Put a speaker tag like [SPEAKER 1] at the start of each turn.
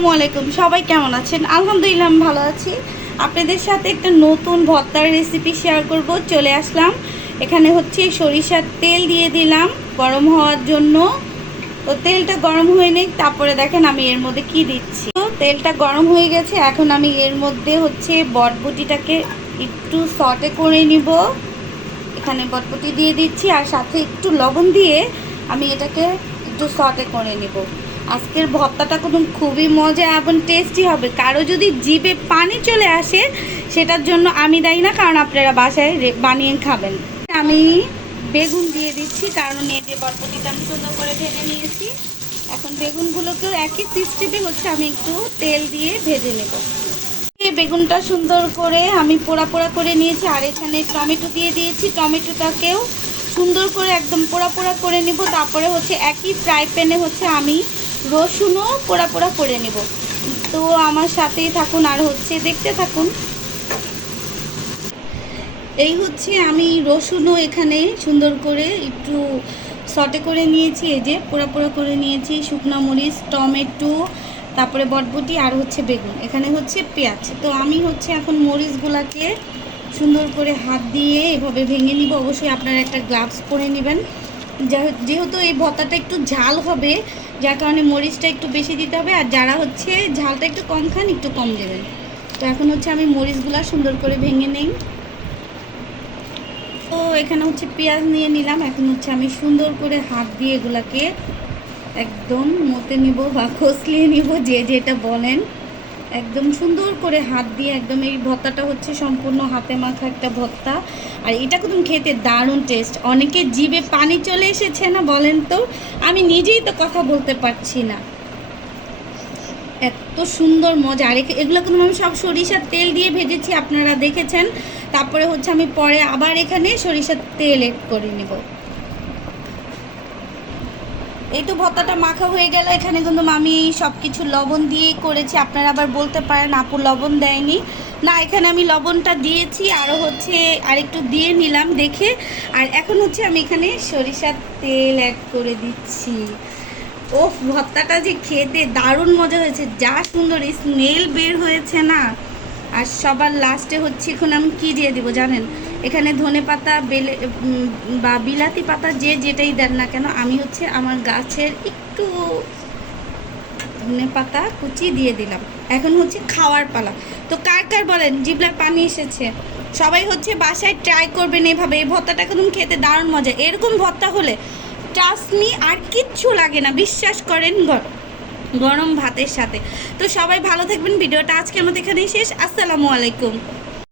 [SPEAKER 1] আসসালামু আলাইকুম। সবাই কেমন আছেন? আলহামদুলিল্লাহ ভালো আছি। আপনাদের সাথে একটা নতুন ভর্তার রেসিপি শেয়ার করব। চলে আসলাম। এখানে হচ্ছে সরিষার তেল দিয়ে দিলাম গরম হওয়ার জন্য। তো তেলটা গরম হয়ে নেই, তারপরে দেখেন আমি এর মধ্যে কি দিচ্ছি। তো তেলটা গরম হয়ে গেছে, এখন আমি এর মধ্যে হচ্ছে বটবুটিটাকে একটু সটে করে নিব। এখানে বটবুটি দিয়ে দিচ্ছি, আর সাথে একটু লবণ দিয়ে আমি এটাকে একটু সটে করে নেব। আজকের ভর্তাটা কোনো খুবই মজা এবং টেস্টি হবে। কারও যদি জিভে পানি চলে আসে, সেটার জন্য আমি দায়ী না, কারণ আপনারা বাসায় বানিয়ে খাবেন। আমি বেগুন দিয়ে দিচ্ছি, কারণ এই যে বটবটিটা আমি সুন্দর করে ভেজে নিয়েছি। এখন বেগুনগুলোকেও একই সিস্টেমে হচ্ছে, আমি একটু তেল দিয়ে ভেজে নেব। বেগুনটা সুন্দর করে আমি পোড়া পোড়া করে নিয়েছি, আর এখানে টমেটো দিয়ে দিয়েছি। টমেটোটাকেও সুন্দর করে একদম পোড়া পোড়া করে নিব। তারপরে হচ্ছে একই ফ্রাই প্যানে হচ্ছে আমি রসুনও পোড়া পোড়া করে নেব। তো আমার সাথেই থাকুন আর হচ্ছে দেখতে থাকুন। এই হচ্ছে আমি রসুনও এখানে সুন্দর করে একটু সটে করে নিয়েছি, এই যে পোড়া পোড়া করে নিয়েছি, শুকনো মরিচ, টমেটো, তারপরে বটবটি আর হচ্ছে বেগুন। এখানে হচ্ছে পেঁয়াজ। তো আমি হচ্ছে এখন মরিচগুলাকে সুন্দর করে হাত দিয়ে এভাবে ভেঙে নিব। অবশ্যই আপনারা একটা গ্লাভস পরে নেবেন। যেহেতু এই ভর্তাটা একটু ঝাল হবে, যার কারণে মরিচটা একটু বেশি দিতে হবে, আর যারা হচ্ছে ঝালটা একটু কম খান, একটু কম দেবেন। তো এখন হচ্ছে আমি মরিচগুলা সুন্দর করে ভেঙে নেই। তো এখানে হচ্ছে পেঁয়াজ নিয়ে নিলাম, এখন হচ্ছে আমি সুন্দর করে হাত দিয়ে এগুলাকে একদম মতে নিব বা খসলিয়ে নিব, যে যেটা বলেন। একদম সুন্দর করে হাত দিয়ে একদম এই ভর্তাটা হচ্ছে সম্পূর্ণ হাতে মাখা একটা ভর্তা আর এটা কিন্তু খেতে দারুণ টেস্ট অনেকে জিভে পানি চলে এসেছে না বলেন তো? আমি নিজেই তো কথা বলতে পারছি না। এত সুন্দর মজা। আর এগুলো কিন্তু আমি সব সরিষার তেল দিয়ে ভেজেছি, আপনারা দেখেছেন। তারপরে হচ্ছে আমি পরে আবার এখানে সরিষার তেল এড করে নেব। এই তো ভর্তাটা মাখা হয়ে গেল। এখানে কিন্তু আমি সব কিছু লবণ দিয়েই করেছি। আপনারা আবার বলতে পারেন, আপু লবণ দেয়নি। না, এখানে আমি লবণটা দিয়েছি আরও হচ্ছে আরেকটু দিয়ে নিলাম দেখে। আর এখন হচ্ছে আমি এখানে সরিষার তেল অ্যাড করে দিচ্ছি। ও ভর্তাটা যে খেতে দারুণ মজা হয়েছে। যা সুন্দর স্মেল বের হয়েছে না। আর সবার লাস্টে হচ্ছে এখন আমি কি দিয়ে দিব জানেন? এখানে ধনে পাতা, বেলে বা বিলাতি পাতা যে যেটাই দেন না কেন, আমি হচ্ছে আমার গাছের একটু ধনে পাতা কুচি দিয়ে দিলাম। এখন হচ্ছে খাওয়ার পালা। তো কার কার বলেন? জিবলার পানি এসেছে। সবাই হচ্ছে বাসায় ট্রাই করবেন এভাবে। এই ভর্তাটা একদম খেতে দারুণ মজা। এরকম ভর্তা হলে ট্রাস্টমি আর কিচ্ছু লাগে না। বিশ্বাস করেন গর গরম ভাতের সাথে। তো সবাই ভালো থাকবেন। ভিডিওটা আজকের মতো এখানেই শেষ। আসসালামু আলাইকুম।